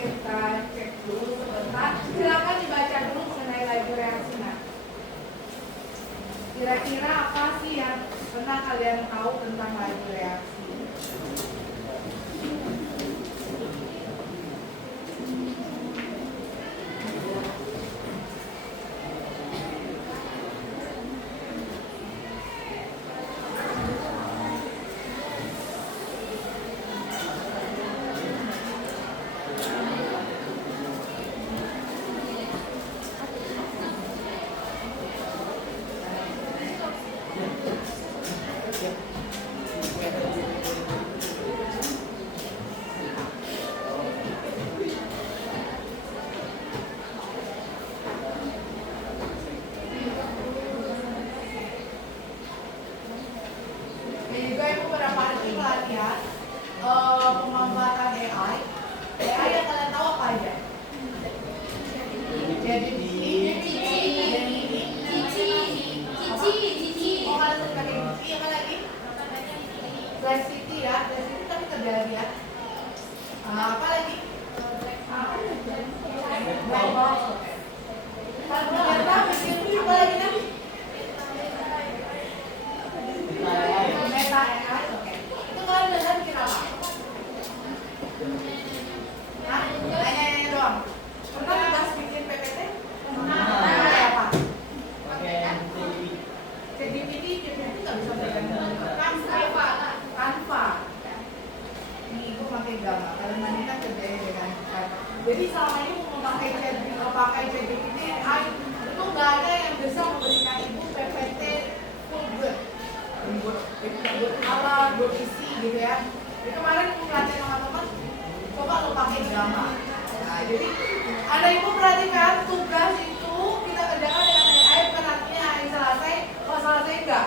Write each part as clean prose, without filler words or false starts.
kita cek dulu sebentar. Silakan dibaca dulu mengenai laju reaksi. Nah, kira-kira apa sih yang pernah kalian tahu tentang laju reaksi? Pemanfaatan AI yang kalian tahu apa aja? Jadi apa lagi? Flash City ya, Flash City tapi terjadi ya. Apa lagi? Black box. Ternyata bikin apa lagi nanti? Meta AI, oke. Itu kalian udah bikin apa? Nanya doang. Pernah tugas bikin PPT? Pakai apa? ChatGPT nggak bisa berikan Canva. Ini ibu pakai gambar. Kalian nanti kan kerjanya dengan jadi selama ini memakai ChatGPT AI itu nggak ada yang bisa memberikan ibu PPT full buat alat, buat isi gitu ya. Jadi kemarin ibu pelatihan teman-teman, coba lo pakai drama. Nah, jadi ada ibu perhatikan tugas itu kita kerjakan dengan AI, bukan artinya hari selesai. Kalau selesai enggak,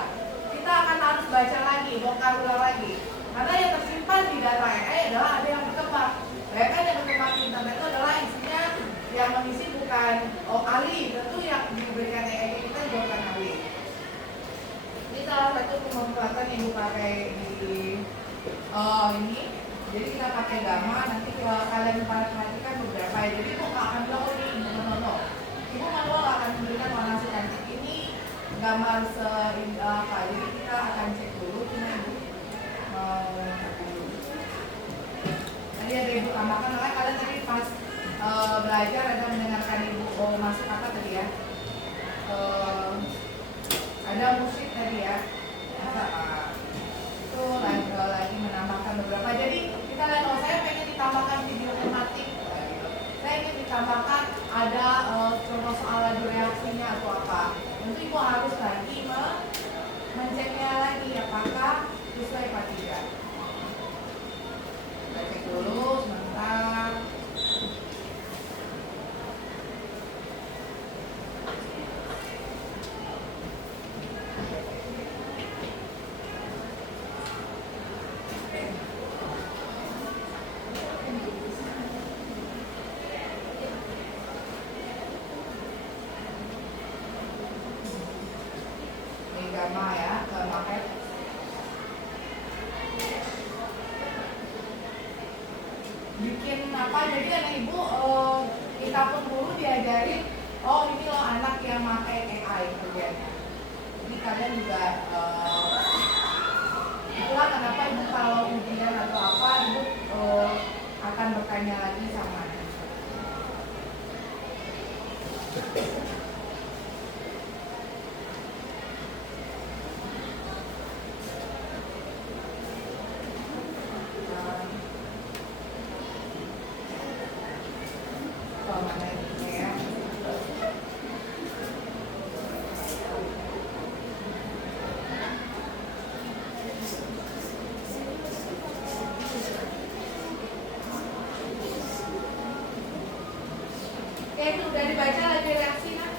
kita akan harus baca lagi, bongkar ulang lagi. Karena yang tersimpan di data AI adalah ada yang berkembang. Kan yang berkembang di internet itu adalah isinya yang mengisi bukan ahli, tentu yang diberikan AI kita juga bukan ahli. Ini salah satu pemanfaatan yang dipakai di ini. Jadi kita pakai gamma, nanti kalau kalian perhatikan beberapa ya. Jadi ibu nggak akan bilang oh ini mono. Ibu manual akan memberikan warna secantik ini gambar apa. Jadi kita akan cek dulu cuma ibu tadi ada ibu tambahkan, makanya kalian tadi pas belajar ada mendengarkan ibu masuk apa tadi ya, ada musik tadi ya. Itu lagi menambahkan beberapa. Jadi kita lihat, saya pengen ditambahkan video tematik, saya ingin ditambahkan ada contoh soal laju reaksinya atau apa. Tentu ibu harus lagi menceknya lagi apakah sesuai apa tidak. Kita cek dulu sebentar. Gamma ya, pakai bikin apa, jadi anak ibu kita pun dulu diajarin oh ini loh anak yang pakai AI kerjanya. Jadi kalian juga itulah kenapa ibu kalau ujian atau apa ibu akan bertanya lagi sama anak. Itu udah dibaca lagi reaksi nah?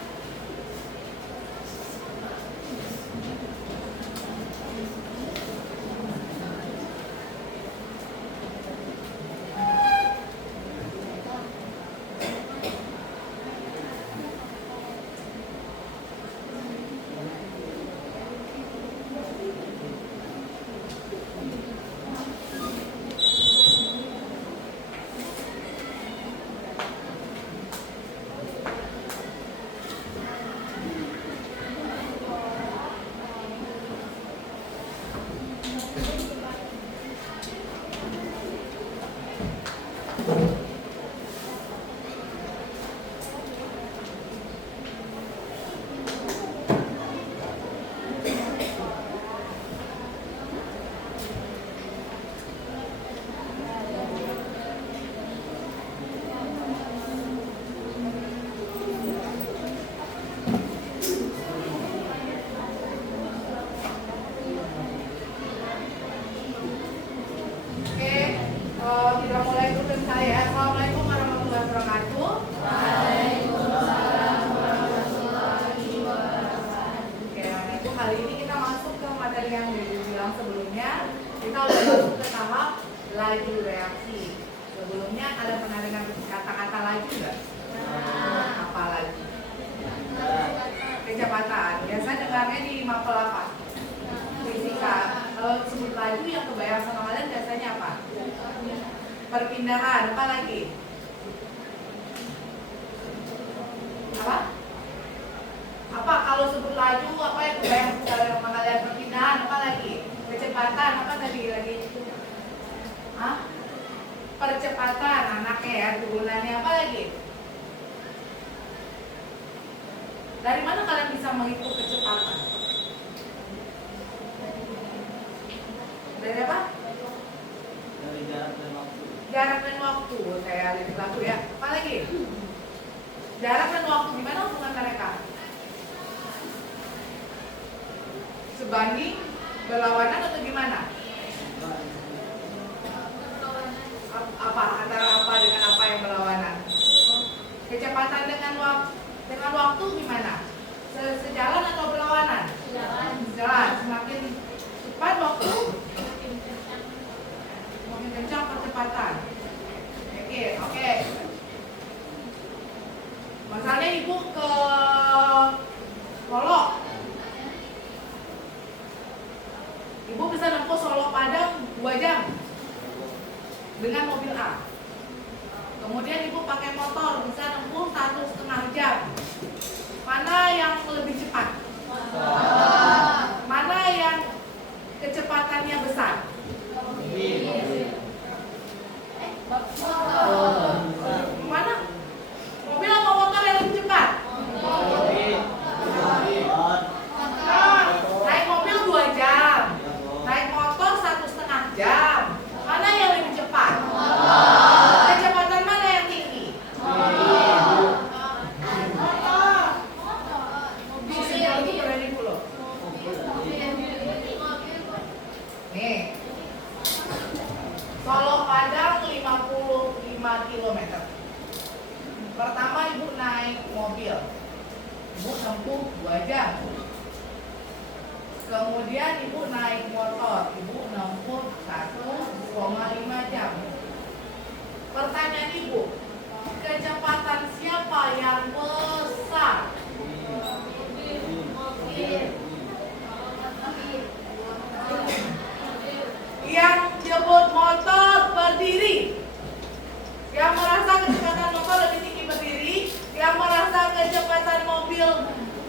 saya. Assalamualaikum warahmatullahi wabarakatuh. Waalaikumsalam warahmatullahi wabarakatuh. Oke, nah itu kali ini kita masuk ke materi yang dibilang sebelumnya. Kita udah masuk ke tahap laju reaksi. Sebelumnya ada pernah dengar kata-kata laju nggak? Apa laju? Kecepatan. Biasa dengarnya di mapel apa? Fisika. Kalau disebut laju yang kebayang sama kalian biasanya apa? Perpindahan. Apa lagi? Apa? Apa kalau sebut laju apa yang kebayang sama kalian? Perpindahan. Apa lagi? Kecepatan. Apa tadi lagi? Hah? Percepatan anaknya ya, turunannya. Apa lagi? Dari mana kalian bisa menghitung kecepatan? Dari apa? Dari jarak dan waktu. Jarak dan waktu. Saya lihat lagu ya. Apa lagi? Jarak dan waktu. Gimana hubungan mereka? Sebanding, berlawanan atau gimana? Apa? Antara apa dengan apa yang berlawanan? Kecepatan dengan waktu gimana? Sejalan atau berlawanan? Sejalan. Semakin cepat waktu, semakin kencang percepatan. Oke. Misalnya ibu ke Solo, ibu bisa nempuh Solo Padang 2 jam dengan mobil A. Kemudian ibu pakai motor bisa nempuh 1,5 jam. Mana yang lebih cepat? Mana yang kecepatannya besar? Mana? Mobil atau motor yang lebih cepat? Naik mobil 2 jam, naik motor 1,5 jam. Mana yang lebih cepat? Kecepatan mana yang tinggi? Nih, Solo Padang 55 km. Pertama ibu naik mobil, ibu nempuh 2 jam. Kemudian ibu naik motor, ibu nempuh 1,5 jam. Pertanyaan ibu, kecepatan siapa yang besar? Yang jemput motor berdiri, yang merasa kecepatan motor lebih tinggi berdiri, yang merasa kecepatan mobil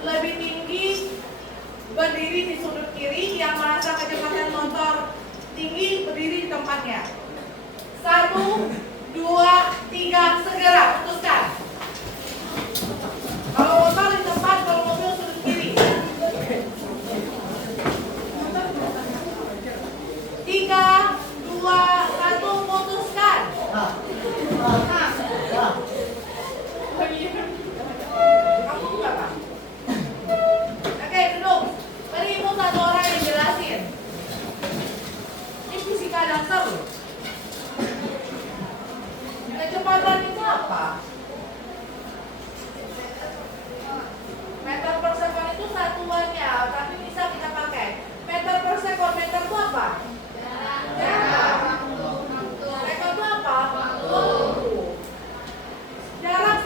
lebih tinggi berdiri di sudut kiri, yang merasa kecepatan motor tinggi berdiri di tempatnya. 1, 2, 3, segera putuskan. Kalau motor di tempat, kalau mobil sudut kiri. 3, 2, 1, putuskan. Kamu enggak, Pak? Oke, duduk. Tadi ibu satu orang yang jelasin. Ini fisika dasar loh. Kecepatan itu apa? Meter per sekon itu satuannya, tapi bisa kita pakai. Meter per sekon, meter itu apa? Jarak. Sekon itu apa? Waktu. Jarak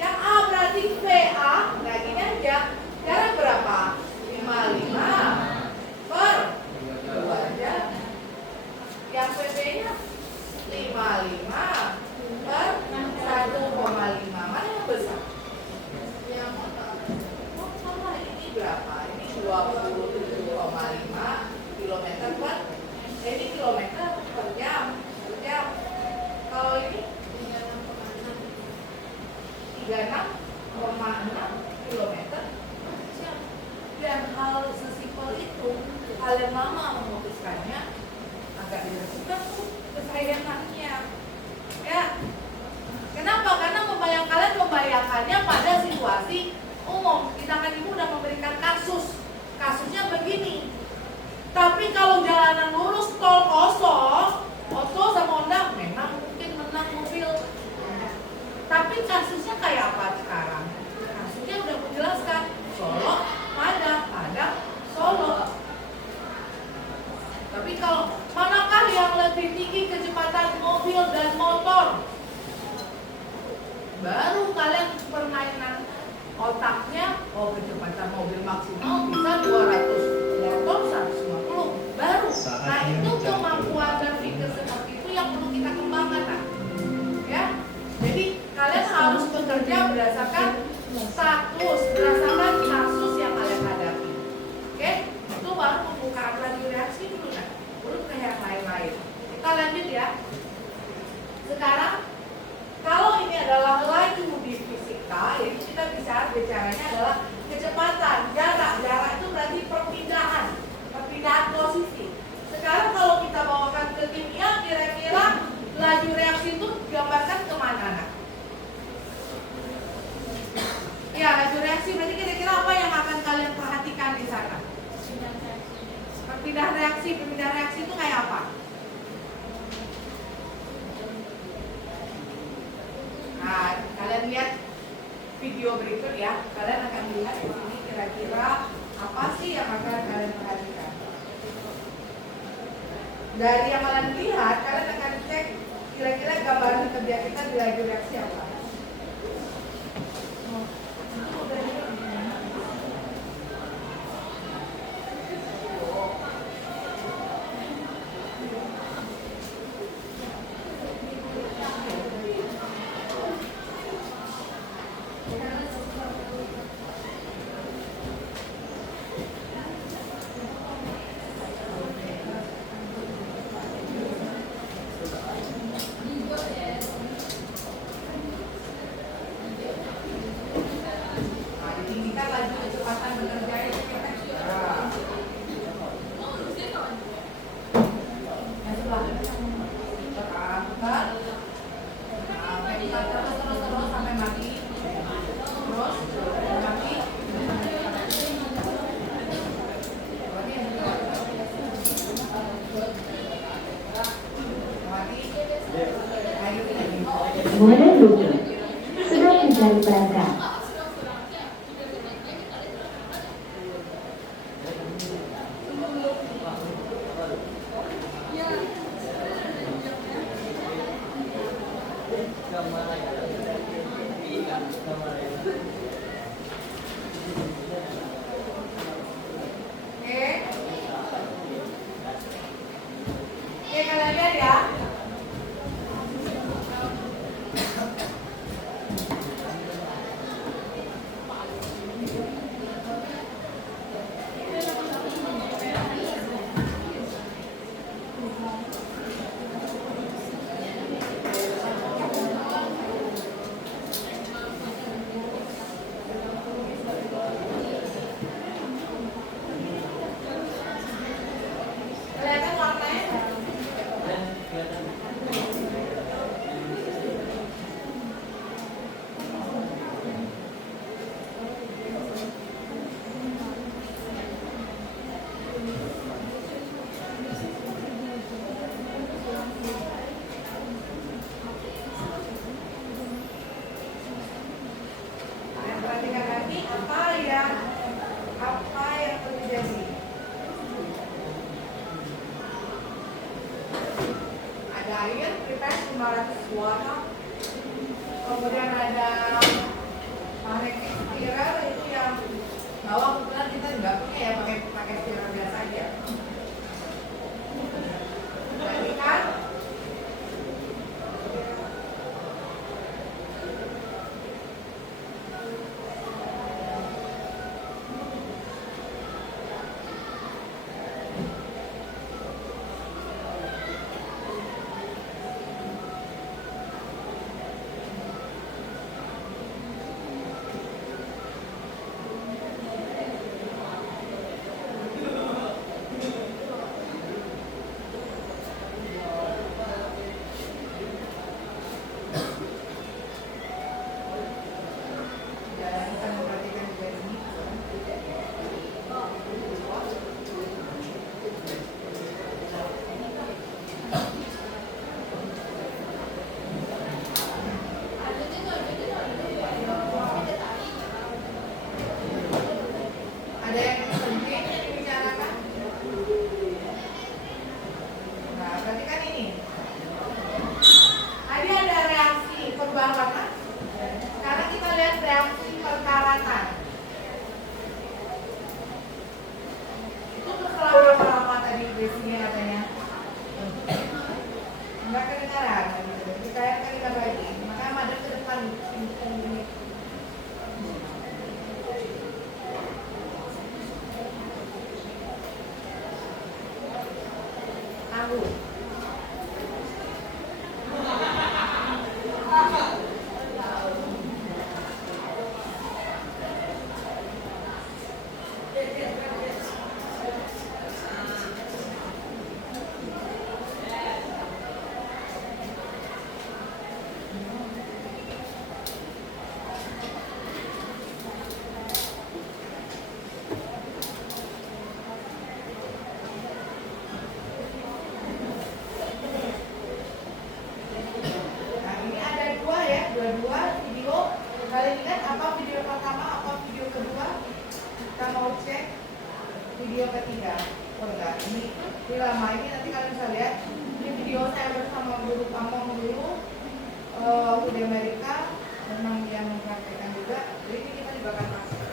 yang A berarti VA, nah gini aja. Jarak berapa? 55 per 2 jam. Yang PB-nya 55 per 1,5. Mana yang besar? Yang sama ini berapa? Ini 27,5 km per ini kilometer per jam. Kalau ini 36,6 km per jam. Dan hal sesimpel itu, kalian lama memutuskannya agak dilakukan tuh kesayangannya. Ya, kenapa? Karena kalian membayangkannya pada situasi umum. Kita kan ibu udah memberikan kasusnya begini. Tapi kalau jalanan lurus tol kosong, Otto sama Honda memang mungkin menang mobil baru kalian permainan otaknya, oh kecepatan mobil maksimal bisa 200 motor 150 baru. Nah itu kemampuan berpikir seperti itu yang perlu kita kembangkan, nah. Ya, jadi kalian harus bekerja berdasarkan status, berdasarkan kasus yang kalian hadapi. Oke, itu baru pembukaan lagi reaksi dulu, nah. Belum ke yang lain-lain. Kita lanjut ya. Sekarang kalau ini adalah laju di fisika, itu kita bicaranya adalah kecepatan, jarak itu berarti perpindahan posisi. Sekarang kalau kita bawakan ke kimia, kira-kira laju reaksi itu digambarkan kemana? Nah? Ya, laju reaksi berarti kira-kira apa yang akan kalian perhatikan di sana? Perpindahan reaksi itu kayak apa? Nah, kalian lihat video berikut ya. Kalian akan lihat di sini kira-kira apa sih yang akan kalian perhatikan. Dari yang kalian lihat, kalian akan cek kira-kira gambaran kerja kita di laju reaksi apa. Muara Lugu sudah mencari perangkat. Oke, kalian lihat ya. Kelihatan warnanya? Kalian perhatikan lagi apa yang terjadi. Ada air, prepare 500 watt. Kemudian ada magnetic spiral, itu yang bawah kebetulan kita nggak punya ya, pakai spiral biasa aja. Jadi kan nggak kedengaran. Kita yang kedengaran lagi. Makanya madep ke depan. Ini. Anggur. Nah, ini ada dua video. Kalian lihat apa video pertama, apa video kedua? Kita mau cek video ketiga. Oh enggak, ini lama ini nanti kalian bisa lihat. Ini video saya bersama guru Pamong dulu waktu di Amerika, memang yang mempraktekkan juga. Jadi ini kita dibakar masker.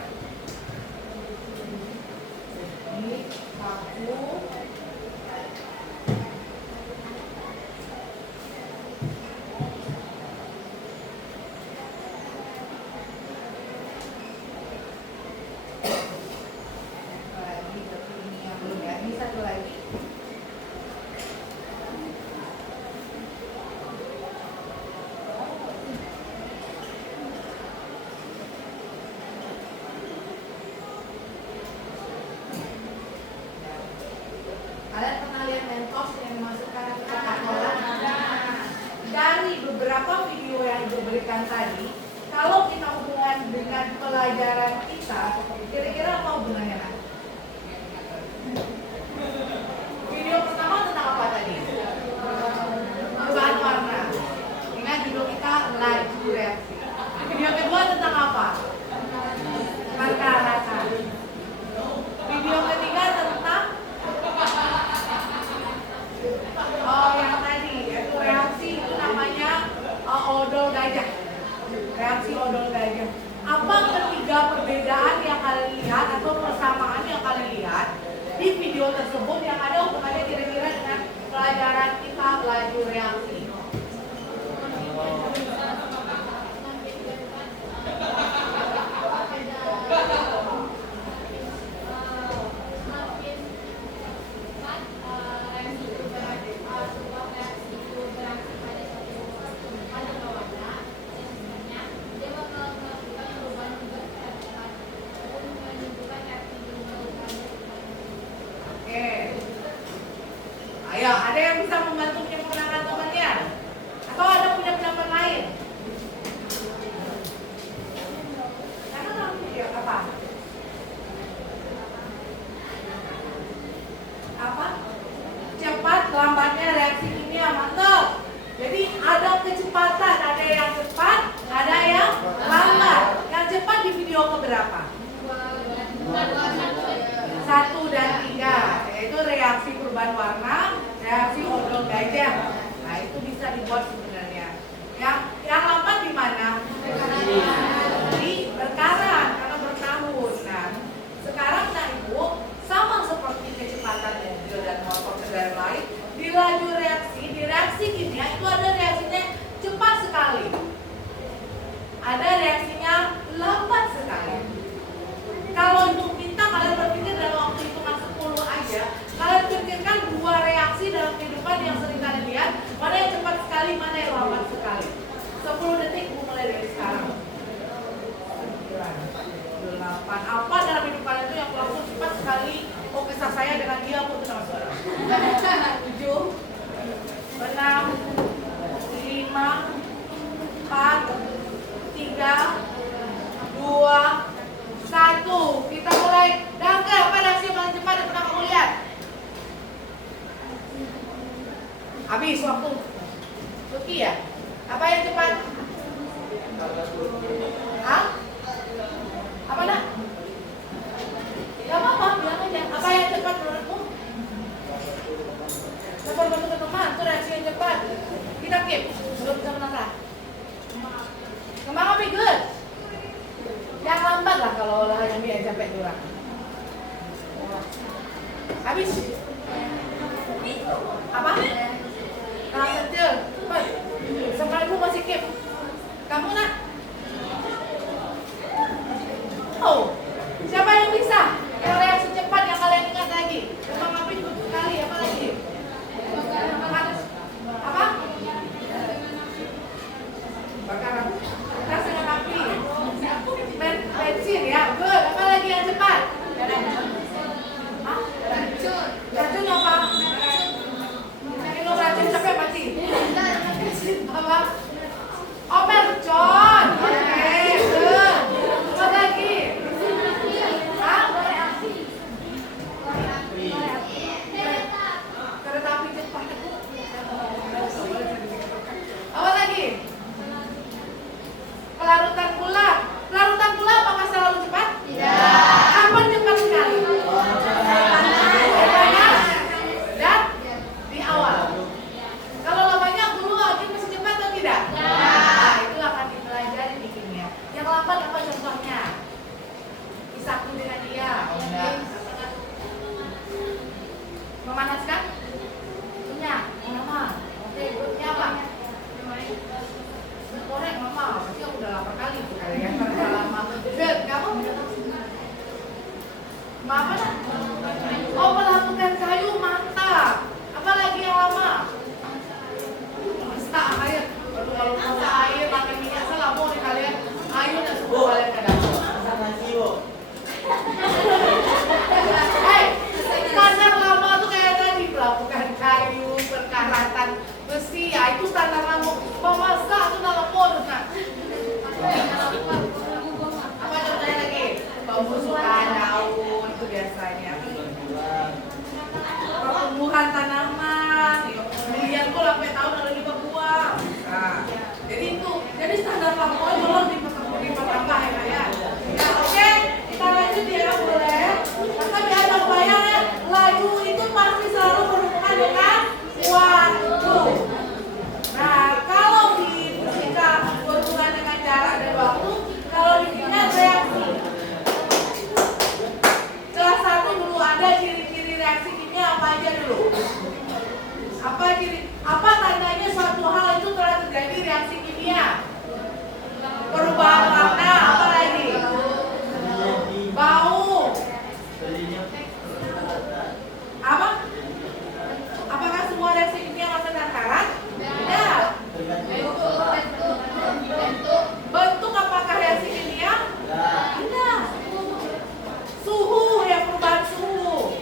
Ini paku. Lagi, tapi ini yang belum ya. Ini satu lagi. Kalian pernah lihat Mentos yang dimasukkan ke kotak kola? Dari beberapa video yang diberikan tadi, kalau kita hubungan dengan pelajaran kita, kira-kira apa hubungannya, Nak? Video pertama tentang apa tadi? Perubahan warna. Ingat judul kita laju reaksi. Video kedua tentang apa? Marka rasa. Video ketiga tentang yang tadi, yaitu reaksi itu namanya odol gajah. Reaksi odol gajah. Apa ketiga perbedaan yang kalian lihat atau persamaan yang kalian lihat di video tersebut yang ada hubungannya kira-kira dengan pelajaran kita laju reaksi? Oke. Ayo, ada yang bisa membantu menyempurnakan temannya? Atau ada punya pendapat lain? Karena dalam video apa? Apa? Cepat lambatnya reaksi kimia, mantap. Jadi ada kecepatan, ada yang cepat, ada yang lambat. Yang cepat di video keberapa? 1 dan 3, yaitu reaksi perubahan warna, reaksi odol gajah. Nah, itu bisa dibuat sebenarnya. Yang lambat di mana? Di berkarat, karena bertahun. Nah, sekarang nah Ibu, sama seperti kecepatan mobil dan motor kendaraan lain, di laju reaksi, di reaksi kimia itu ada reaksinya cepat sekali. Ada reaksinya lambat sekali. Kalau untuk minta kalian berpikir dalam waktu hitungan 10 aja, kalian pikirkan 2 reaksi dalam kehidupan yang sering kalian lihat, mana yang cepat sekali, mana yang lambat sekali. 10 detik mulai dari sekarang. 9, 8. Apa dalam hidup kalian itu yang langsung cepat sekali? Oh, kisah saya dengan dia aku itu nama suara. 7, 6, 5, 4, 3, 2, 1. Kita mulai. Dangka, apa reaksi yang paling cepat yang pernah kamu lihat? Habis waktu. Luki ya? Apa yang cepat? Hah? Apa nak? Gak apa-apa, bilang aja. Apa yang cepat menurutmu? Telepon bantu ke teman, itu reaksi yang cepat. Kita keep, belum bisa menang. Kembang api, good. Yang lambat lah kalau olahraga dia capek kurang. Habis. Apa? Kalah kecil. Kamu nak? Oh, siapa yang bisa? Yang reaksi cepat yang kalian ingat lagi? Kembang api 20 kali, apa lagi? Apa? Bakaran. Gas dengan api. Bensin ya, good. Apa lagi yang cepat? Hah? Racun apa? Minum racun sampai mati. Apa? Oh, mercon. Oke, good. Apa lagi? Hah? Kereta api cepat. Apa lagi? Pelarutan gula. Pelarutan gula apakah selalu cepat? Tidak. Kapan cepat sekali? Lamanya dan di awal. Kalau lamanya guru lagi masih cepat atau tidak? Nah, itu akan dipelajari di kimia. Yang lambat apa contohnya? Kisahku dengan dia. Oh, enggak. Memanaskan? Punya. Mama. Oke, buatnya apa? Korek mama. Berarti udah 8 kali tuh kalian. Karena lama. Good. Kamu? Mama nak? Oh, melakukan kayu mantap. Apa lagi yang lama? Masak air. Aduh, kalau masak air pakai minyak salah mau nih kalian. Ayo nak suruh kalian ke dapur. Masak nasi, Bu. Hei, standar lama tuh kayak tadi melakukan kayu, perkaratan besi. Ya, itu standar lama. Memasak tuh dalam modus nak. Apa contohnya lagi? Pembusukan daun itu biasanya. Pertumbuhan tanaman. Kemudian kok sampai tahun ada 5 buah. Nah, jadi itu. Jadi standar lama belum dipertambah ya Kak ya. Ya, oke. Kita lanjut ya, boleh. Maka biar bayang ya, lagu itu pasti selalu berhubungan dengan waktu. Nah, kalau di fisika berhubungan dengan jarak dan waktu, kalau di kimia reaksi. Kelas 1 dulu ada ciri-ciri reaksi kimia apa aja dulu? Apa tandanya suatu hal itu telah terjadi reaksi kimia? Perubahan warna, apa lagi? Bau. Apa? Apakah semua reaksi kimia masuk takaran? Tidak. Bentuk apakah reaksi kimia? Tidak. Suhu ya, perubahan suhu.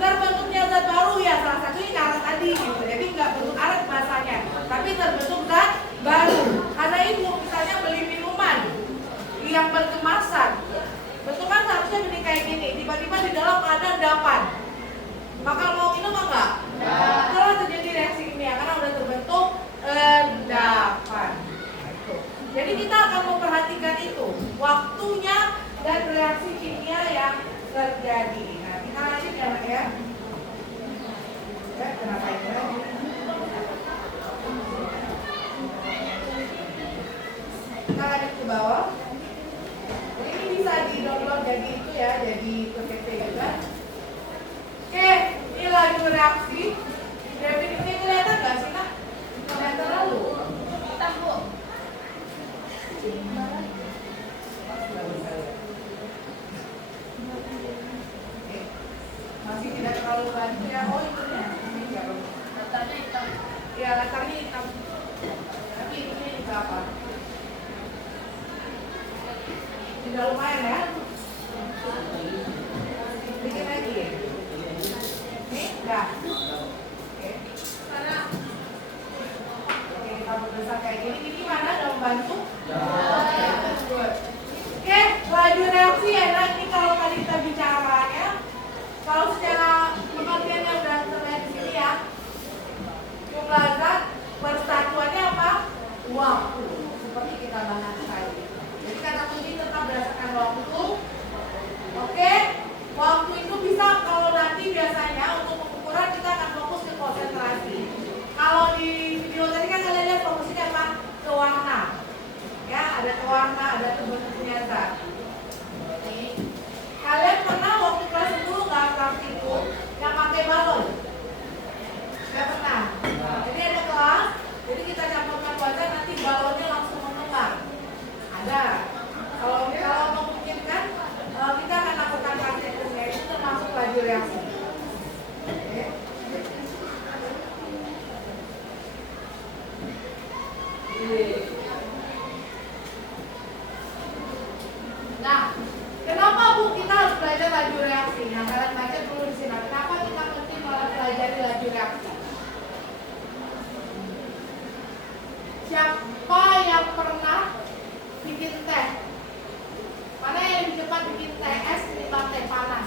Terbentuknya zat baru ya, salah satunya karat tadi gitu. Jadi nggak bentuk arat bahasanya, tapi terbentuk zat baru. Karena ibu misalnya beli minuman yang berkemasan, bentukan seharusnya benih kayak gini. Tiba-tiba di dalam ada endapan. Maka mau minum enggak? Kalau terjadi reaksi kimia karena udah terbentuk endapan. Jadi kita akan memperhatikan itu, waktunya dan reaksi kimia yang terjadi. Nah, kita lanjut ya, Mak ya. Ya, kenapa ini? Kita lanjut ke bawah. Ini bisa di-download jadi itu ya, jadi PPT juga. Oke, ini lagi reaksi. Definisinya kelihatan nggak sih, Kak? Kelihatan lalu. Tahu. Masih tidak terlalu lanjut ya. Oh, itu ya. Latarnya hitam. Ya, latarnya hitam. Tapi ini juga apa? Sudah lumayan ya. Dikit lagi. Nih, dah. Oke. Sana. Oke, kita berusaha kayak gini. Ini gimana? Udah membantu? Oke, laju reaksi ya. Nah, ini kalau tadi kita bicara ya. Kalau secara pengertiannya udah terlihat di sini ya. Jumlah zat persatuannya apa? Waktu. Seperti kita bahas tadi. Jadi kata kunci tetap berdasarkan waktu. Oke, waktu itu bisa kalau nanti biasanya untuk pengukuran kita akan fokus ke konsentrasi. Kalau di video tadi kan kalian lihat fokusnya apa? Ke warna. Ya, ada ke warna, ada ke bentuknya zat. Ini Nah, kenapa Bu kita harus belajar laju reaksi? Nah, kalian baca dulu di sini. Kenapa kita penting mempelajari laju reaksi? Siapa yang pernah bikin teh? Mana yang lebih cepat bikin teh es ketimbang teh panas?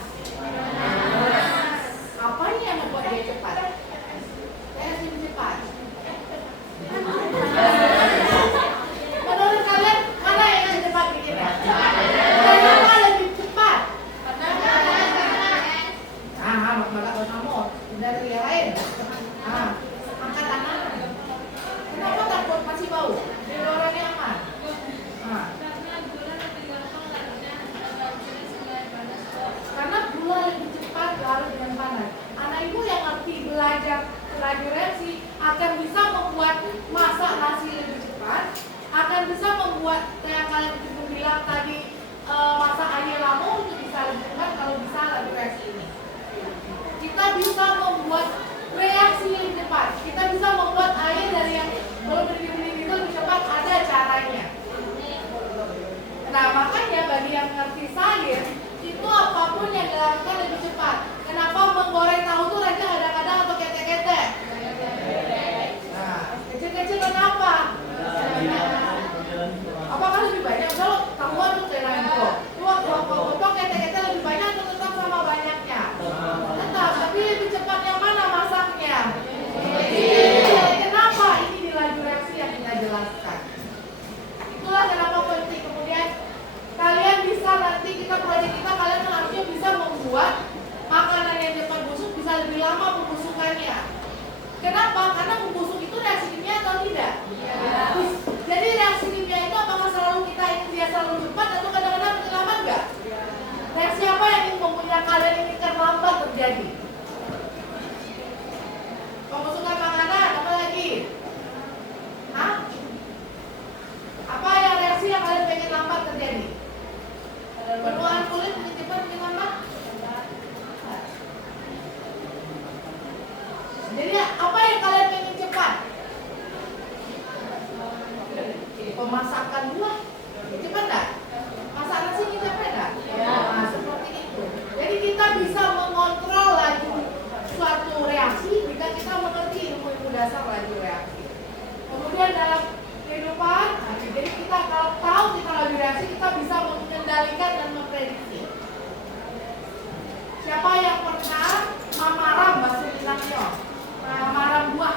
Apanya yang membuat dia cepat? Teh es lebih cepat. Menurut kalian mana yang lebih cepat bikinnya? Kenapa lebih cepat? Malah kamu dari yang lain. Angkat tangan. Kenapa takut masih bau? Deodorannya aman. Karena gula lebih cepat larut dengan panas. Anak ibu yang ngerti belajar laju reaksi akan bisa membuat masak nasi lebih cepat, akan bisa membuat yang kalian bilang tadi masak ayam lamu itu bisa lebih cepat kalau bisa laju reaksi ini. Kita bisa membuat reaksi yang cepat. Kita bisa membuat air dari yang belum berdiri itu lebih cepat, ada caranya. Nah, makanya bagi yang ngerti sains itu apapun yang dilakukan lebih cepat. Kenapa menggoreng tahu tuh aja kadang-kadang atau ketek-ketek? Nah, kecil-kecil kenapa? Apakah lebih banyak? Kalau tahuan tuh kelain kok. Potong ketek-ketek lebih banyak atau tetap sama banyaknya? Tetap, tapi lebih cepat yang mana masaknya? Kenapa? Ini di laju reaksi yang kita jelaskan. Itulah kenapa penting. Kemudian kalian bisa nanti proyek kita kalian harusnya bisa membuat makanan yang cepat busuk bisa lebih lama pembusukannya. Kenapa? Karena membusuk itu reaksi kimia atau tidak? Jadi reaksi kimia itu apakah selalu kita ingin dia selalu cepat atau kadang-kadang lambat enggak? Reaksi apa yang mempunyai kalian inginkan lambat terjadi? Pembusukan makanan, apa lagi? Hah? Apa yang reaksi yang kalian pengen lambat terjadi? Penuaan kulit mungkin cepat, mungkin lambat? Jadi apa yang kalian pengen cepat? Pemasakan buah cepat enggak? Masak nasi ini cepat enggak? Nah, seperti itu. Jadi kita bisa mengontrol laju suatu reaksi jika kita mengerti ilmu dasar laju reaksi. Kemudian dalam kehidupan, jadi kita kalau tahu kita laju reaksi, kita bisa mengendalikan dan memprediksi. Siapa yang pernah mamaram bahasa Minangnya? Mamaram buah.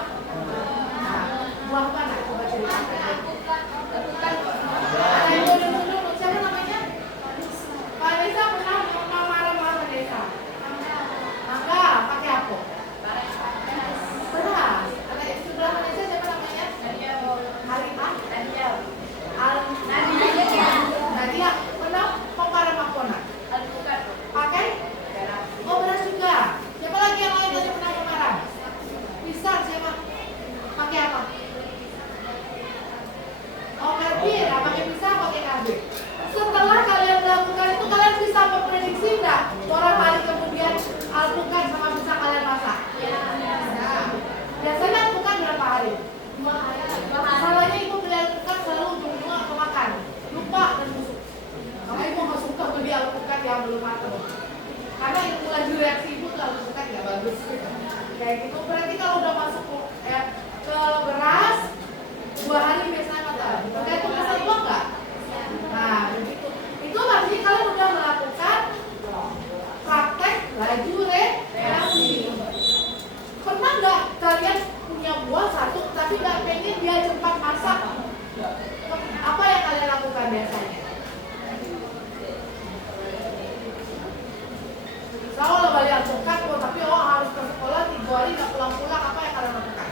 Nah, buah mana? Coba ceritakan. Siapa namanya? Pak Desa pernah mamaram apa Desa? Mangga, pakai apa? Beras. Ada yang sebelah Desa siapa namanya? Harita? Nadia. Pernah mamaram apa nak? Pakai? Oh, beras juga. Siapa lagi yang lain yang pernah mamaram? Pisang siapa? Pakai apa? Oh, karbir, pakai pisang, pakai karbir. Setelah kalian melakukan itu, kalian bisa memprediksi nggak orang hari kemudian alpukat sama pisang kalian masak? Nah, biasanya alpukat berapa hari? 2 hari. Masalahnya ibu beli alpukat selalu ujung-ujungnya kemakan, lupa dan busuk. Karena ibu nggak suka beli alpukat yang belum matang. Karena itu laju reaksi ibu tuh alpukat nggak bagus. Kayak gitu. Berarti kalau udah masuk ke beras 2 hari biasanya matang. Tergantung rasa buah nggak? Nah, begitu. Itu berarti kalian udah melakukan praktek laju reaksi. Pernah nggak kalian punya buah satu tapi nggak pengen dia cepat masak? Apa yang kalian lakukan biasanya? Kalau balik alpukat, tapi harus ke sekolah 3 hari nggak pulang-pulang, apa yang kalian lakukan?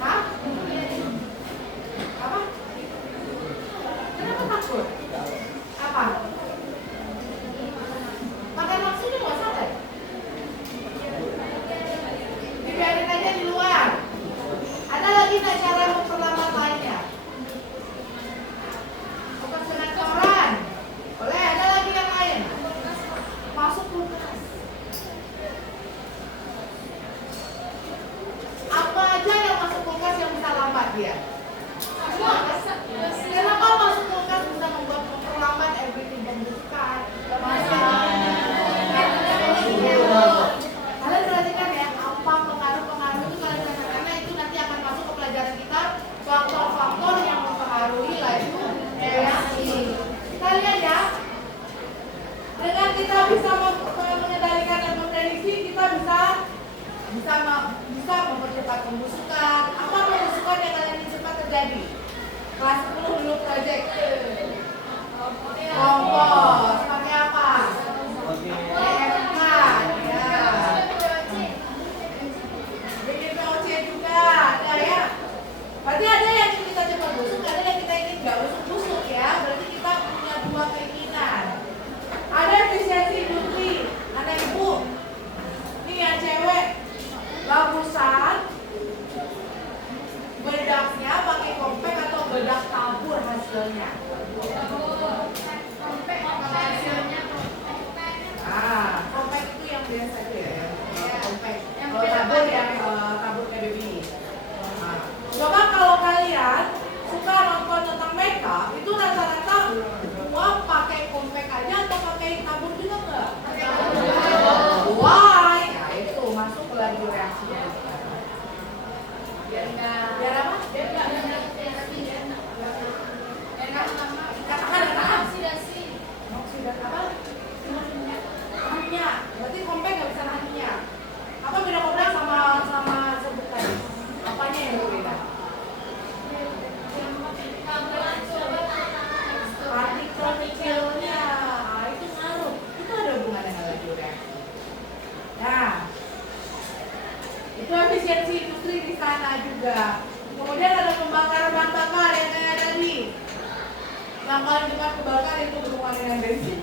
Hah? Apa? Kenapa takut? Apa? Makan langsung juga nggak sadar? Dibiarin aja di luar. Ada bisa mempercepat pembusukan. Apa pembusukan yang kalian ingin cepat terjadi? Kelas 10 dulu project. Kompos, pakai apa? EFK, ya. Bikin POC juga, ada ya. Berarti ada yang ingin kita cepat busuk, ada yang kita ingin nggak busuk-busuk ya. Berarti kita punya dua keinginan. Ada efisiensi industri, anak ibu. Ini yang cewek, bagusan bedaknya pakai kompek atau bedak tabur hasilnya. Kompek itu yang biasa tuh ya. Kompek. Kalau tabur yang tabur kayak baby. Coba kalau kalian suka nonton tentang makeup, itu rata-rata semua pakai kompek aja atau pakai tabur juga nggak? Why? Nah itu masuk ke laju reaksi. Biar apa? Oksidasi apa? Minyak. Berarti kompek nggak bisa nahan minyak. Apa beda kompek sama serbuk tadi? Apanya yang berbeda? Partikel kecilnya, itu ngaruh. Itu ada hubungan dengan laju reaksi. Nah, itu efisiensi industri di sana juga. Kemudian ada pembakaran bahan bakar yang kayak tadi. Yang paling cepat kebakar itu berhubungan dengan bensin.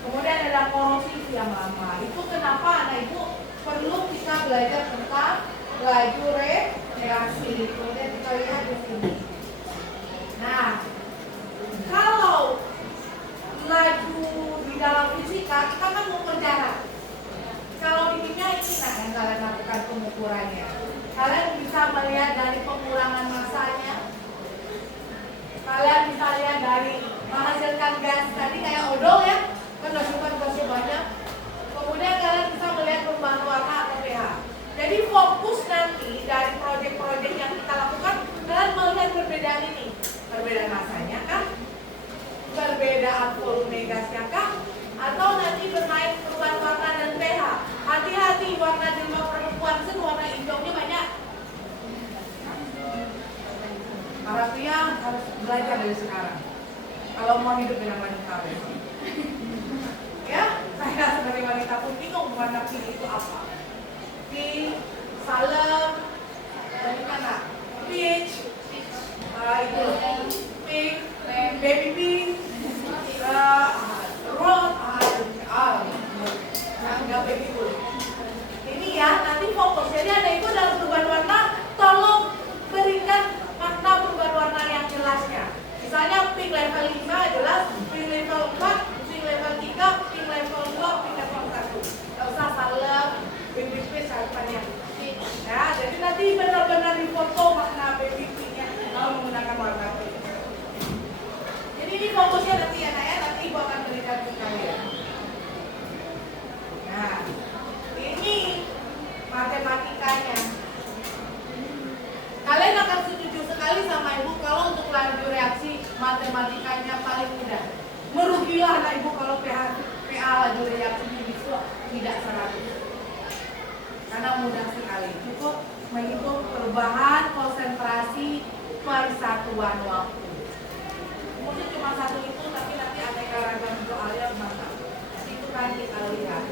Kemudian ada korosi yang lama. Itu kenapa anak ibu perlu kita belajar tentang laju reaksi. Kemudian kita lihat di sini. Nah, kalau laju di dalam fisika kita kan mengukur jarak. Kalau di kimia ini yang kalian lakukan pengukurannya. Kalian bisa melihat dari pengurangan masanya. Kalian bisa lihat dari menghasilkan gas tadi kayak odol ya, kan gasnya banyak. Kemudian kalian bisa melihat perubahan warna atau pH. Jadi fokus nanti dari proyek-proyek yang kita lakukan, kalian melihat perbedaan ini. Perbedaan masanya kah? Perbedaan volume gasnya kah? Atau nanti bermain perubahan warna dan pH. Hati-hati warna jelma perempuan warna hijaunya banyak. Para pria harus belajar dari sekarang. Kalau mau hidup dengan wanita besok. Ya, saya sebagai wanita pun bingung warna pink itu apa. Pink, salem, dari mana? Peach, itu pink, baby pink, rose, nggak begitu. Ini ya, nanti fokus. Jadi ada itu dalam perubahan warna, tolong berikan makna perubahan warna yang jelasnya. Misalnya pink level 5 jelas, pink level 4, pink level 3, pink level 2, pink level 1. Gak usah salem, baby pink harapannya. Ya, jadi nanti benar-benar difoto makna baby pinknya kalau menggunakan warna pink. Jadi ini fokusnya nanti ya, nanti ibu akan berikan ke kalian. Nah, ini matematikanya. Kalian akan setuju sekali sama ibu kalau untuk laju reaksi matematikanya paling mudah. Merugilah anak ibu kalau pH laju reaksi itu tidak 100. Karena mudah sekali. Cukup menghitung perubahan konsentrasi per satuan waktu. Mungkin cuma satu itu, tapi nanti ada ragam soalnya masa. Itu kan kita lihat.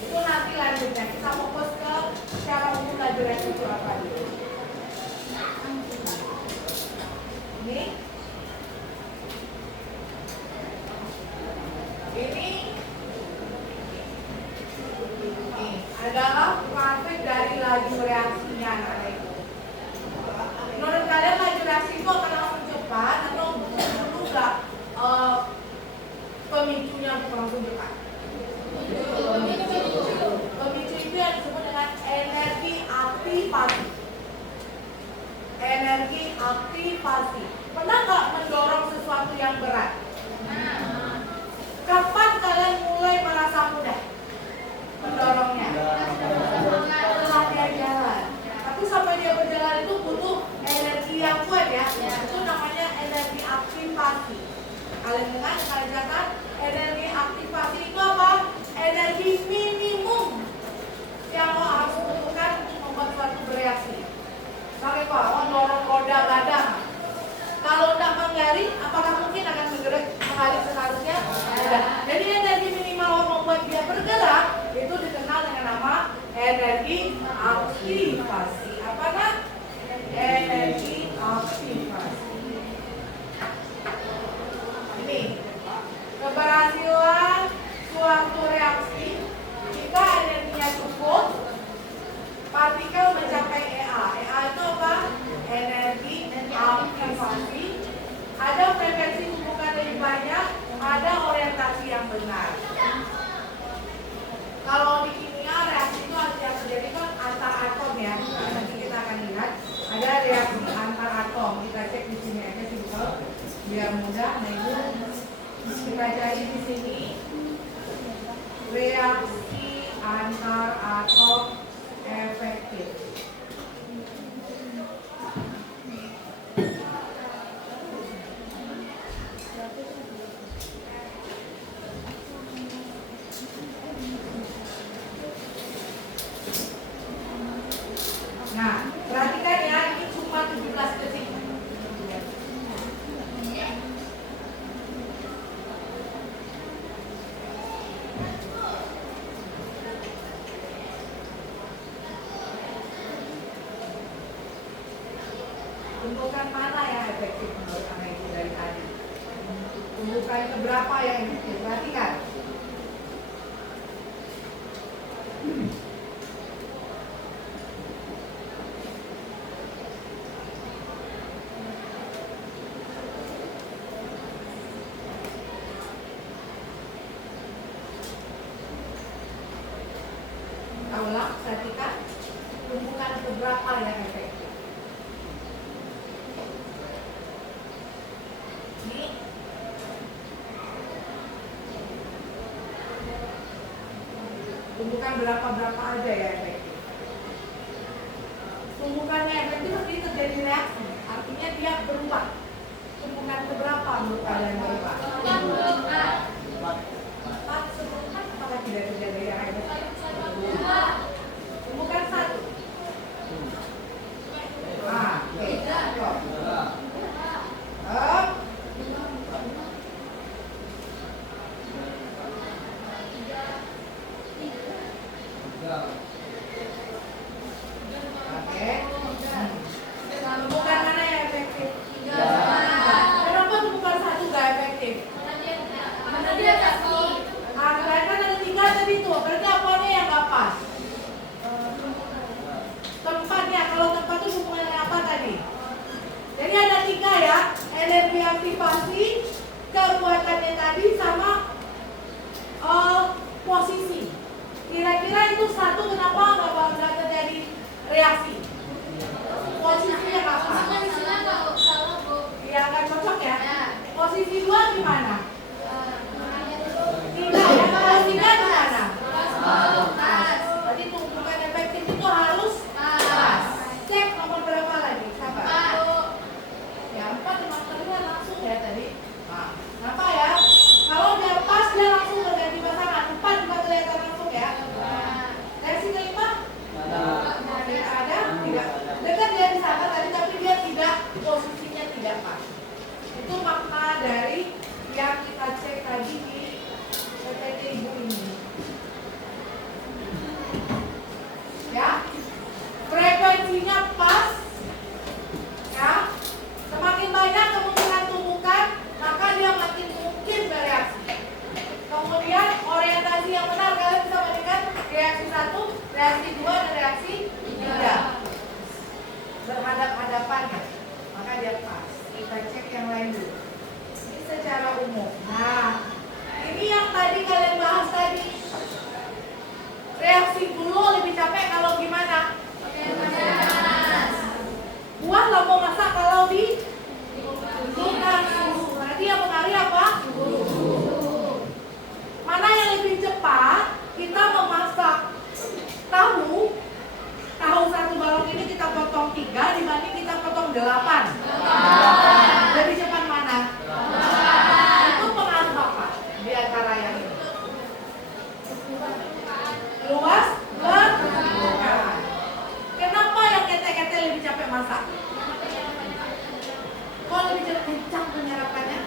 Itu nanti lanjutnya. Kita fokus ke secara umum laju reaksi itu apa dulu. Ini adalah grafik dari laju reaksinya anak ibu. Menurut kalian laju reaksi itu akan langsung cepat atau butuh nggak pemicunya untuk langsung cepat? Pemicu itu yang disebut dengan energi aktivasi. Energi aktivasi. Pernah nggak mendorong sesuatu yang berat? Kapan kalian mulai merasa mudah mendorongnya? Setelah dia jalan. Tapi sampai dia berjalan itu butuh energi yang kuat ya. Itu namanya energi aktivasi. Kalian dengar, kalian catat, energi aktivasi energi aktivasi. Apa nak? Energi aktivasi. Ini keberhasilan suatu reaksi jika energinya cukup, partikel mencapai EA. EA itu apa? Energi aktivasi. Ada frekuensi hubungan lebih banyak, ada orientasi yang benar. Kalau di kimia reaksi itu yang terjadi kan antar atom ya. Nanti kita akan lihat ada reaksi antar atom. Kita cek di sini aja simpel biar mudah. Nah itu kita cari di sini reaksi antar atom efektif. Nah, perhatikan ya, ini cuma 17 detik. Tumbukan mana yang efektif menurut Anda itu dari tadi? Tumbukan keberapa yang efektif? Perhatikan. Ulang, perhatikan tumbukan keberapa yang efektif. Ini tumbukan berapa aja ya efektif. Tumbukannya efektif berarti terjadi reaksi, artinya dia berubah. Tumbukan keberapa menurut kalian berubah? 4 sebelum 4 apakah tidak terjadi yang efektif? Tumbukan 1. Nah, tumbukan mana yang efektif? Kenapa tumbukan 1 gak efektif? Karena dia kasih. Karena kan ada 3 tadi tuh, berarti apanya yang gak pas? Tempatnya, kalau tempat itu hubungannya apa tadi? Jadi ada 3 ya, energi aktivasi, kekuatannya tadi sama posisi. Kira-kira itu 1 kenapa nggak terjadi reaksi? Posisinya nggak pas. Iya nggak cocok ya? Posisi 2 gimana? Tidak ya, posisi 3 gimana? Jadi tumbukan efektif itu harus pas. Cek nomor berapa lagi? Sabar. Ya 4 memang terlihat langsung ya tadi. Nah, kenapa ya? Kalau dia pas dia langsung berganti pasangan. 4 juga kelihatan langsung ya. Reaksi kelima? Tidak ada, tidak. Dekat dia di sana tadi tapi dia tidak, posisinya tidak pas. Itu makna dari yang kita cek tadi di PPT Ibu ini. Ya, frekuensinya pas, ya. Semakin banyak kemungkinan tumbukan, maka dia makin mungkin bereaksi. Kemudian orientasi yang benar, kalian bisa bandingkan reaksi 1, reaksi 2, dan reaksi 3. Berhadap-hadapan ya, maka dia pas. Kita cek yang lain dulu. Ini secara umum. Nah, ini yang tadi kalian bahas tadi. Reaksi dulu lebih capek kalau gimana? Buah nggak mau masak kalau di suhu. Berarti yang mengaruhi apa? Mana yang lebih cepat? Kita memasak tahu 1 balok ini kita potong 3 dibanding kita potong 8. Lebih cepat mana? Itu pengaruh apa di antara yang ini? Luas permukaan. Kenapa yang kete-kete lebih capek masak? Kok lebih cepat kencang penyerapannya?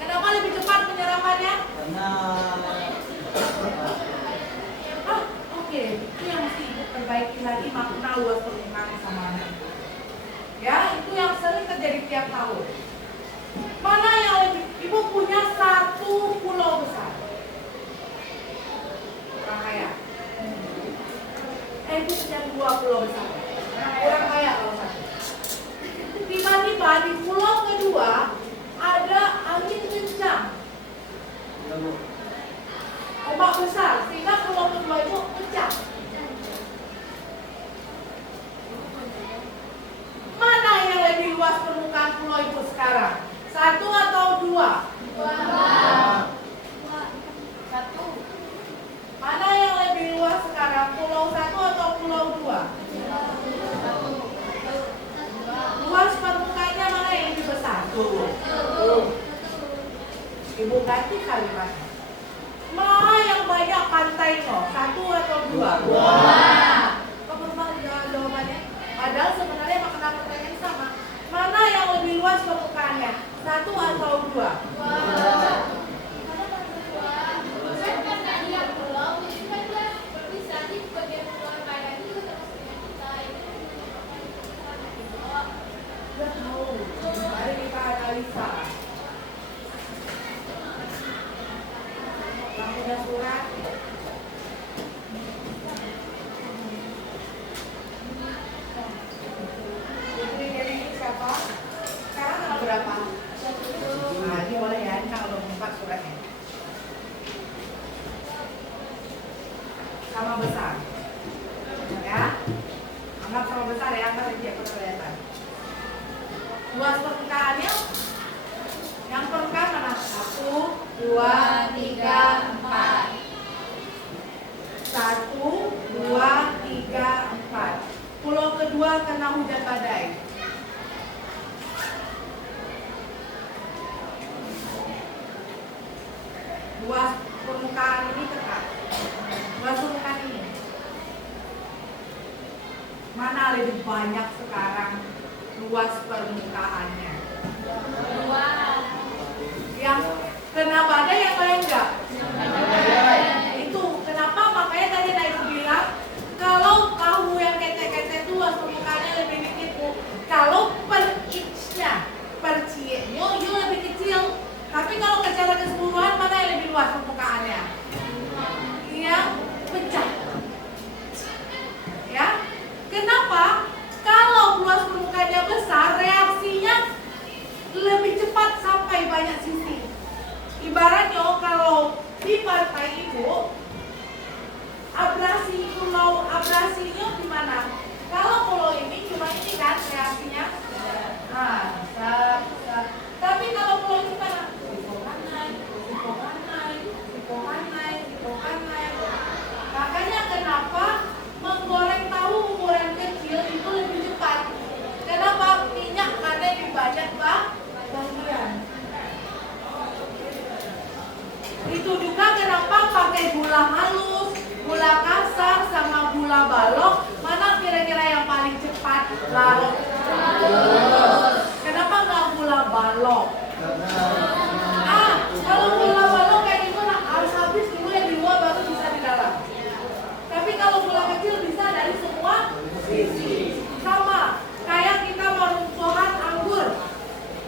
Kenapa lebih cepat penyerapannya? Karena lagi makna luas permukaan sama anak. Ya, itu yang sering terjadi tiap tahun. Mana yang lebih? Ibu punya satu pulau besar. Orang kaya. Ibu punya 2 pulau besar. Orang kaya kalau satu. Tiba-tiba di pulau kedua ada angin kencang, ombak besar, sehingga pulau kedua itu pecah. Mana yang lebih luas permukaan pulau itu sekarang? 1 atau 2? 1. Mana yang lebih luas sekarang? Pulau 1 atau pulau 2? Luas permukaannya mana yang lebih besar? Ibu ganti kalimatnya. Mana yang banyak pantainya? 1 atau 2? Kok berubah jawabannya? Padahal sebenarnya makna pertanyaan sama. Mana yang lebih luas permukaannya? 1 atau 2? Mari kita analisa. Yang punya surat. Putri jadi siapa? Sekarang tanggal berapa? Nah, ini boleh ya, ini tanggal 24 suratnya. Sama besar. Ya. Anggap sama besar ya, anggap aja kelihatan. Luas permukaannya yang permukaan mana? 1, 2, 3, 4. 1, 2, 3, 4. Pulau kedua kena hujan badai. Luas permukaan ini tetap. Luas permukaan ini. Mana lebih banyak sekarang luas permukaannya? Yang kena badai yang lain enggak? Itu kenapa makanya tadi Naibu bilang kalau tahu yang kete-kete itu luas permukaannya lebih dikit, Bu. Kalau per inch-nya, per cie-nya itu lebih kecil. Tapi kalau secara keseluruhan mana yang lebih luas permukaannya? Yang pecah. Ya. Kenapa? Kalau luas permukaannya besar, reaksinya lebih cepat sampai banyak sisi. Ibaratnya kalau di pantai Ibu, pulau abrasinya di mana? Kalau pulau ini cuma ini kan reaksinya. Nah, tapi kalau pulau ini mana? Sipokan naik. Makanya kenapa menggoreng tahu ukuran kecil itu lebih cepat. Kenapa? Minyak ada di banyak bagian. Itu juga kenapa pakai gula halus, gula kasar, sama gula balok. Mana kira-kira yang paling cepat larut? Kenapa nggak gula balok? Kalau gula balok kayak gitu harus habis dulu yang di luar baru bisa di dalam. Tapi kalau gula kecil bisa dari semua sisi. Sama kayak kita meruntuhan anggur.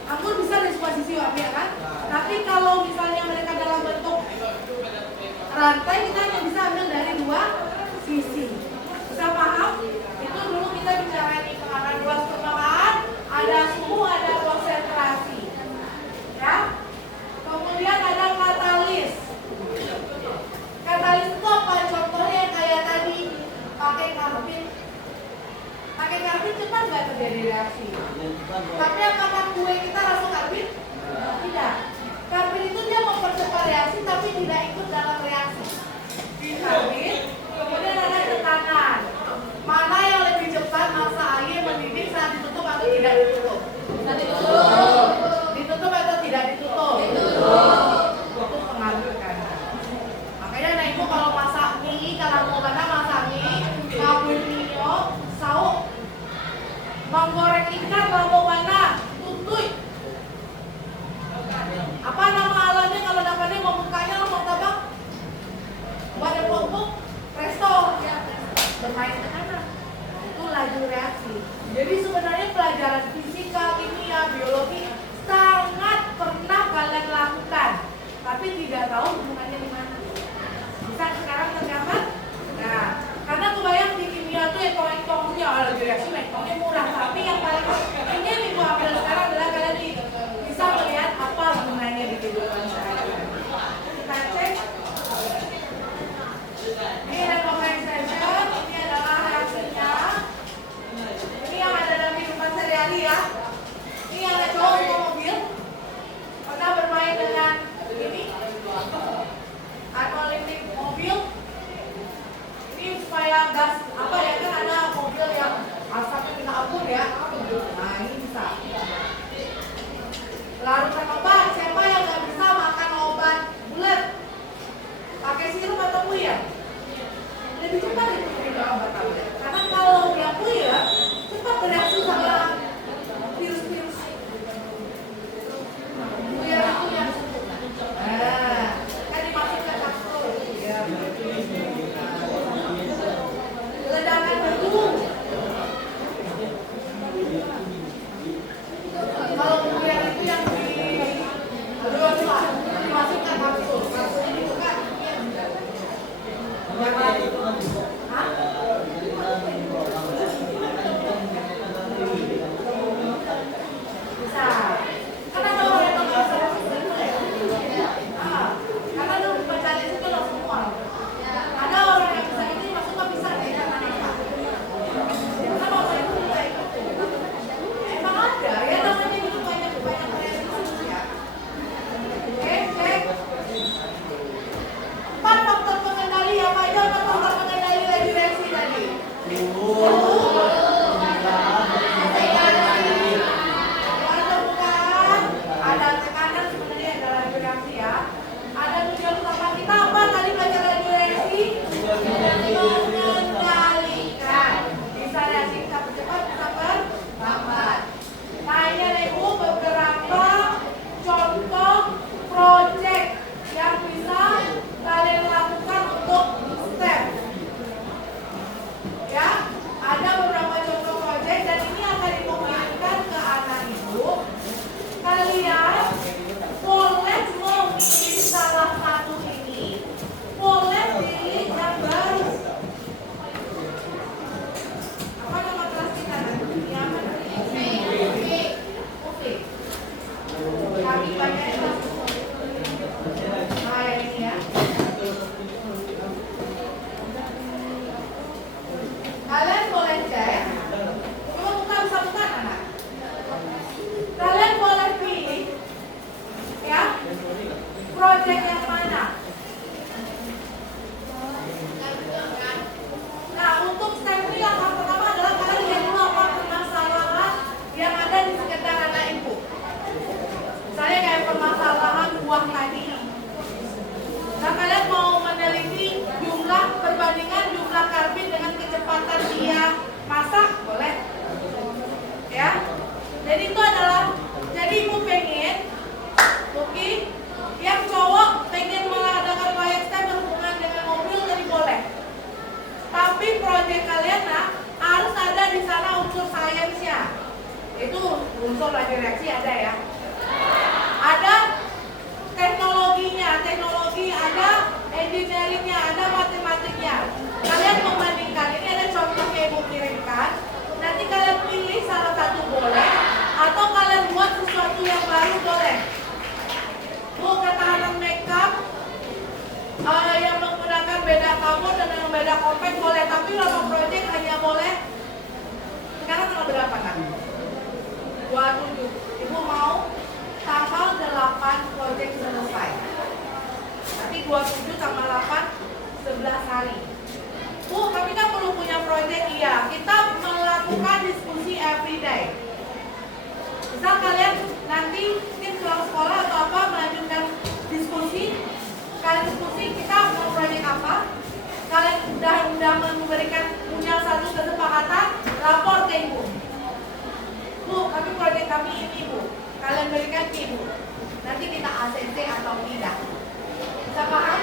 Anggur bisa dari semua sisi ya kan? Tapi kalau misalnya mereka dalam bentuk rantai, kita hanya bisa ambil dari 2 sisi. Bisa paham? Itu dulu kita bicara di pengarah luas permukaan, ada suhu, ada konsentrasi. Ya. Kemudian ada katalis. Katalis itu apa? Contohnya kayak tadi pakai karbit. Pakai karbit cepat nggak terjadi reaksi? Tapi apakah kue kita rasa karbit? Tidak. Karbit itu dia mempercepat reaksi tapi tidak ikut dalam reaksi. Karbit. Kemudian ada tekanan. Mana yang lebih cepat masa air mendidih saat ditutup atau tidak ditutup? Ditutup. Ditutup atau tidak ditutup? Ditutup. Itu pengaruh tekanan. Makanya Ibu kalau masak mie, kalau mau masak mie, ngabul mie, sauk, menggoreng ikan, mau mana? kayak gas apa ya, kan ada mobil yang asapnya minta ampun ya. Nah ini bisa. Larutan obat, siapa yang nggak bisa makan obat bulat? Pakai sirup atau puyeng? Lebih cepat itu minum obat tablet. Karena kalau yang puyeng cepat bereaksi sama virus-virus. Puyeng itu yang kan dimasukkan kapsul. Ya. Ledakan bertubuh. Kalau puyeng itu yang dimasukkan kapsul. Kapsul itu kan bisa. Karena kalau orang yang nggak bisa masuk itu ya. Karena lu baca list itu langsung mual. Ada orang yang bisa ini masuk nggak bisa deh, jangan nekat. Karena waktu itu kita ikut. Emang ada ya namanya itu banyak realistis ya. Oke, cek. 4 faktor pengendali apa aja? 4 faktor pengendali regulasi tadi. Ada tekanan sebenarnya dalam regulasi ya. Ada tujuan utama kita apa tadi belajar regulasi? Mengendalikan. Bisa ya singkat cepat, bisa berlambat. Nah ini ada ibu beberapa contoh project yang bisa kalian lakukan untuk step. Ya, ada beberapa contoh project dan ini akan dikomunikasikan ke anak ibu. Kalian boleh memilih salah satu ini, boleh pilih yang baru. Apa nama kelas kita nanti? Yang mana? Oke. Kami banyak kelas. Nah ini ya. Kalian boleh cek. Coba buka buka anak. Kalian boleh pilih ya project yang mana. Nah untuk step ini yang pertama adalah kalian lihat dulu apa permasalahan yang ada di sekitar anak ibu. Misalnya kayak permasalahan buah tadi. Nah kalian mau meneliti jumlah perbandingan jumlah karbit dengan kecepatan dia masak, boleh ya. Jadi itu adalah, jadi ibu pengen oke, yang cowok pengen mengadakan proyek STEM berhubungan dengan mobil, jadi boleh. Tapi proyek kalian harus ada di sana unsur sainsnya. Itu unsur lagi reaksi ada ya. Ada teknologinya, ada engineeringnya, ada matematiknya. Kalian membandingkan, ini ada contoh yang ibu kirimkan. Nanti kalian pilih salah satu boleh, atau kalian buat sesuatu yang baru boleh. Bu, ketahanan makeup yang menggunakan beda kabur dan yang beda compact boleh, tapi lama project hanya boleh. Sekarang tanggal berapa kan? 27. Ibu mau tanggal 8 project selesai. Nanti 27 tanggal 8 11 hari. Bu, kami kan perlu punya project. Iya, kita melakukan diskusi everyday. Misal kalian nanti mungkin pulang sekolah atau apa melanjutkan diskusi. Kalian diskusi kita mau project apa. Kalian udah memberikan punya satu kesepakatan, lapor ke ibu. Bu, kami project kami ini bu. Kalian berikan ke ibu. Nanti kita ACC atau tidak. Bisa paham?